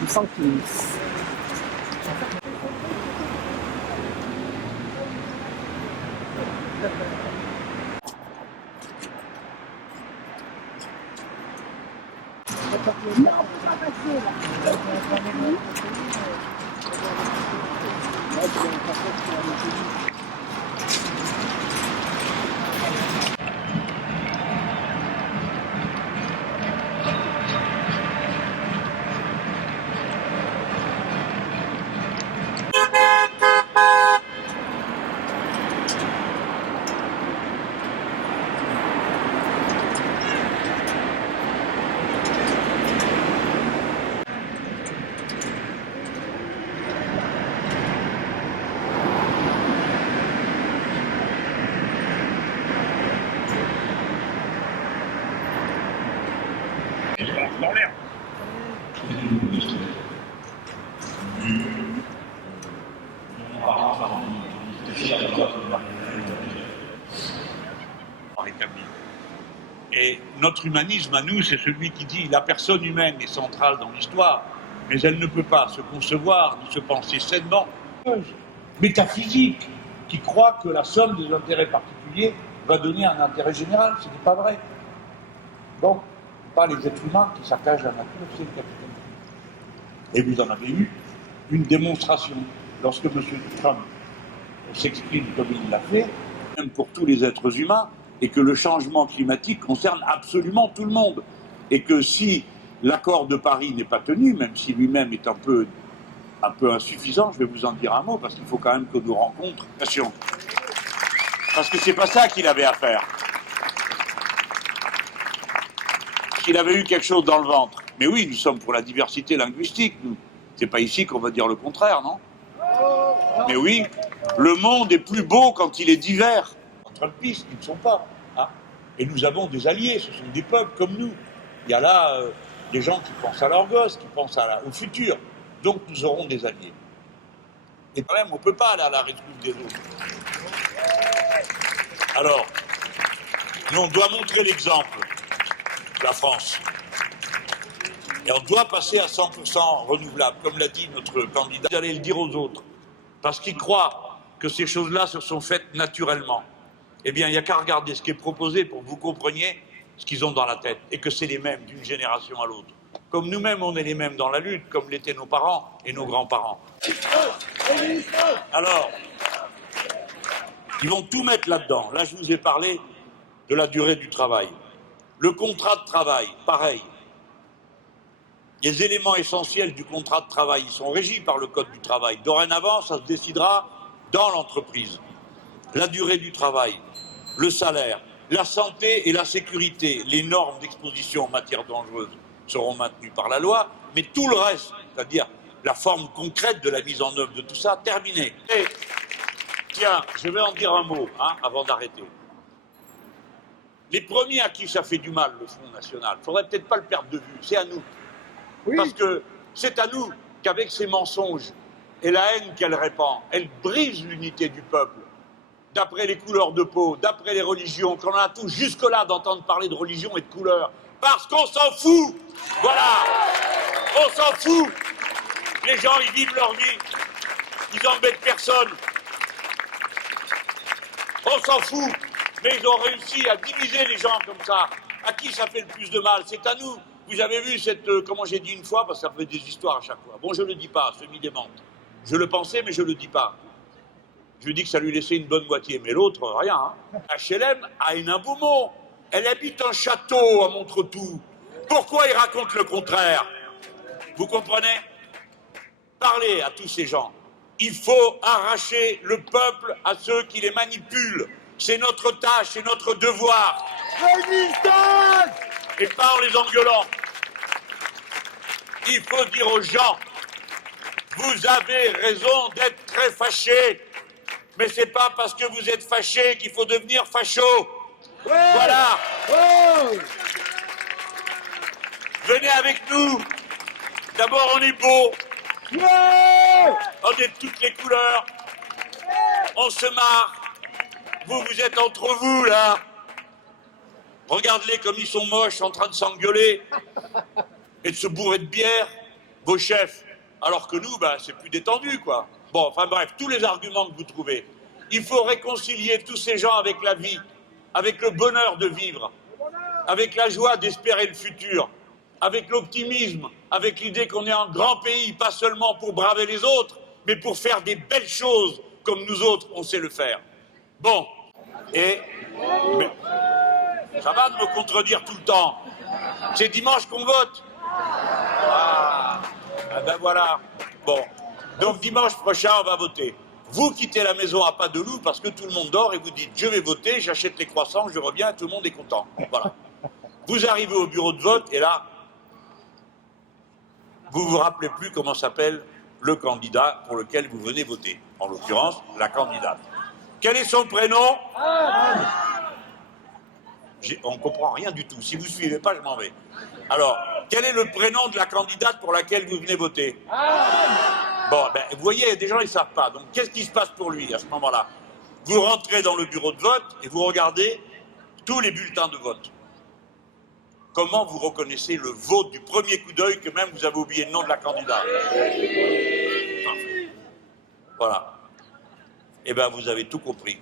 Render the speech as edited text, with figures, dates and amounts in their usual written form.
Je sens qu'il... Non, on peut pas passer là. Dans l'air. Et notre humanisme à nous, c'est celui qui dit la personne humaine est centrale dans l'histoire, mais elle ne peut pas se concevoir ni se penser sainement, métaphysique, qui croit que la somme des intérêts particuliers va donner un intérêt général. Ce n'est pas vrai. Donc, pas les êtres humains qui saccagent la nature, c'est le capitalisme. Et vous en avez eu une démonstration lorsque M. Trump s'exprime comme il l'a fait, même pour tous les êtres humains, et que le changement climatique concerne absolument tout le monde. Et que si l'accord de Paris n'est pas tenu, même si lui-même est un peu insuffisant, je vais vous en dire un mot, parce qu'il faut quand même que nous rencontrions. Parce que c'est pas ça qu'il avait à faire. S'il avait eu quelque chose dans le ventre. Mais oui, nous sommes pour la diversité linguistique, nous. C'est pas ici qu'on va dire le contraire, non? Mais oui, le monde est plus beau quand il est divers. Trumpistes, ils ne sont pas. Hein. Et nous avons des alliés, ce sont des peuples comme nous. Il y a là des gens qui pensent à leurs gosses, qui pensent au futur. Donc nous aurons des alliés. Et quand même, on ne peut pas aller à la rescousse des autres. Alors, nous, on doit montrer l'exemple, la France. Et on doit passer à 100% renouvelable, comme l'a dit notre candidat. Vous allez le dire aux autres, parce qu'ils croient que ces choses-là se sont faites naturellement. Eh bien, il n'y a qu'à regarder ce qui est proposé pour que vous compreniez ce qu'ils ont dans la tête, et que c'est les mêmes d'une génération à l'autre. Comme nous-mêmes, on est les mêmes dans la lutte, comme l'étaient nos parents et nos grands-parents. Alors, ils vont tout mettre là-dedans. Là, je vous ai parlé de la durée du travail. Le contrat de travail, pareil. Les éléments essentiels du contrat de travail, ils sont régis par le Code du travail. Dorénavant, ça se décidera dans l'entreprise. La durée du travail, le salaire, la santé et la sécurité, les normes d'exposition en matière dangereuse seront maintenues par la loi, mais tout le reste, c'est-à-dire la forme concrète de la mise en œuvre de tout ça, terminé. Et, tiens, je vais en dire un mot, avant d'arrêter. Les premiers à qui ça fait du mal, le Front National, il ne faudrait peut-être pas le perdre de vue, c'est à nous. Oui. Parce que c'est à nous qu'avec ces mensonges et la haine qu'elle répand, elle brise l'unité du peuple. D'après les couleurs de peau, d'après les religions, qu'on en a tous jusque-là d'entendre parler de religion et de couleurs. Parce qu'on s'en fout. Voilà. On s'en fout. Les gens, ils vivent leur vie. Ils embêtent personne. On s'en fout. Mais ils ont réussi à diviser les gens comme ça. À qui ça fait le plus de mal? C'est à nous. Vous avez vu cette... comment j'ai dit une fois, parce que ça fait des histoires à chaque fois. Bon, je ne le dis pas, semi-démente. Je le pensais, mais je ne le dis pas. Je lui dis que ça lui laissait une bonne moitié, mais l'autre, rien. Hein. HLM a un Beaumont. Elle habite un château à Montretout. Pourquoi il raconte le contraire? Vous comprenez? Parlez à tous ces gens. Il faut arracher le peuple à ceux qui les manipulent. C'est notre tâche, c'est notre devoir. Résistance! Et pas en les engueulant. Il faut dire aux gens, vous avez raison d'être très fâchés. Mais c'est pas parce que vous êtes fâché qu'il faut devenir facho. Ouais. Voilà. Ouais. Venez avec nous. D'abord, on est beau. Ouais. On est de toutes les couleurs. On se marre. Vous êtes entre vous, là. Regardez-les comme ils sont moches, en train de s'engueuler. et de se bourrer de bière vos chefs, alors que nous, ben, c'est plus détendu, quoi. Bon, enfin bref, tous les arguments que vous trouvez. Il faut réconcilier tous ces gens avec la vie, avec le bonheur de vivre, avec la joie d'espérer le futur, avec l'optimisme, avec l'idée qu'on est un grand pays, pas seulement pour braver les autres, mais pour faire des belles choses comme nous autres, on sait le faire. Bon, mais ça va de me contredire tout le temps. C'est dimanche qu'on vote. Ah ben voilà. Bon, donc dimanche prochain, on va voter. Vous quittez la maison à pas de loup parce que tout le monde dort et vous dites « je vais voter, j'achète les croissants, je reviens, tout le monde est content ». Voilà. Vous arrivez au bureau de vote et là, vous vous rappelez plus comment s'appelle le candidat pour lequel vous venez voter. En l'occurrence, la candidate. Quel est son prénom? On ne comprend rien du tout. Si vous ne suivez pas, je m'en vais. Alors, quel est le prénom de la candidate pour laquelle vous venez voter? Bon, ben, vous voyez, des gens, ils ne savent pas. Donc, qu'est-ce qui se passe pour lui à ce moment-là? Vous rentrez dans le bureau de vote et vous regardez tous les bulletins de vote. Comment vous reconnaissez le vote du premier coup d'œil que même vous avez oublié le nom de la candidate? Parfait. Voilà. Eh bien, vous avez tout compris.